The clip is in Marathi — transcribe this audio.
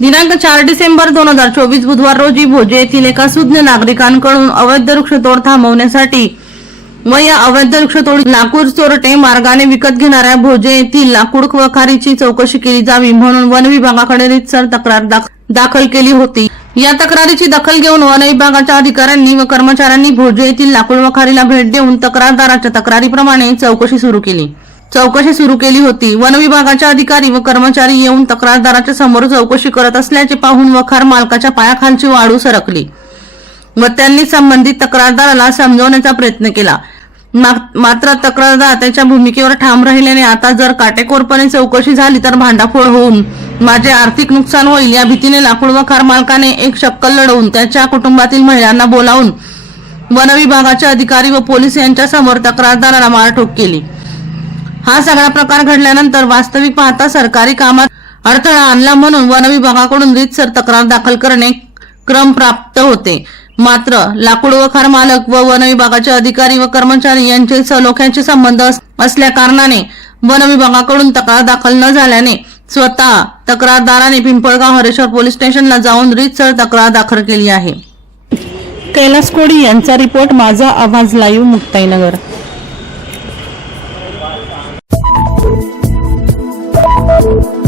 दिनांक चार डिसेंबर दोन हजार चोवीस बुधवार रोजी भोजे येथील एका सुज्ञ नागरिकांकडून अवैध वृक्षतोड थांबवण्यासाठी व या अवैध वृक्षतोड लाकूड चोरटे मार्गाने विकत घेणाऱ्या भोजे येथील लाकूड वखारीची चौकशी केली जावी म्हणून वन विभागाकडे रितसर तक्रार दाखल केली होती. या तक्रारीची दखल घेऊन वन विभागाच्या अधिकाऱ्यांनी व कर्मचाऱ्यांनी भोजे येथील लाकूड वखारीला भेट देऊन तक्रारदाराच्या तक्रारीप्रमाणे चौकशी सुरू केली. चौकशी सुरू केली होती. वन विभागाच्या अधिकारी व कर्मचारी येऊन तक्रारदाराच्या समोर चौकशी करत असल्याचे पाहून वखार मालकाच्या पायाखालची वाळू सरकली व त्यांनी संबंधित तक्रारदाराला समजवण्याचा प्रयत्न केला. मात्र तक्रारदार त्याच्या भूमिकेवर ठाम राहिल्याने आता जर काटेकोरपणे चौकशी झाली तर भांडाफोड होऊन माझे आर्थिक नुकसान होईल या भीतीने लाकूड वखार मालकाने एक शक्कल लढवून त्याच्या कुटुंबातील महिलांना बोलावून वन विभागाचे अधिकारी व पोलीस यांच्यासमोर तक्रारदाराला मारठोक केली. हा सगळा प्रकार घडल्यानंतर वास्तविक पाहता सरकारी कामात अडथळा आणला म्हणून वन विभागाकडून रीतसर तक्रार दाखल करणे क्रम प्राप्त होते. मात्र लाकूड वखार मालक व वन विभागाचे अधिकारी व कर्मचारी यांचे सलोख्याचे संबंध असल्या कारणाने वन विभागाकडून तक्रार दाखल न झाल्याने स्वतः तक्रारदाराने पिंपळगाव हरेश्वर पोलीस स्टेशनला जाऊन रीतसर तक्रार दाखल केली आहे. कैलास कोडी यांचा रिपोर्ट माझा आवाज लाईव्ह मुक्ताईनगर. Thank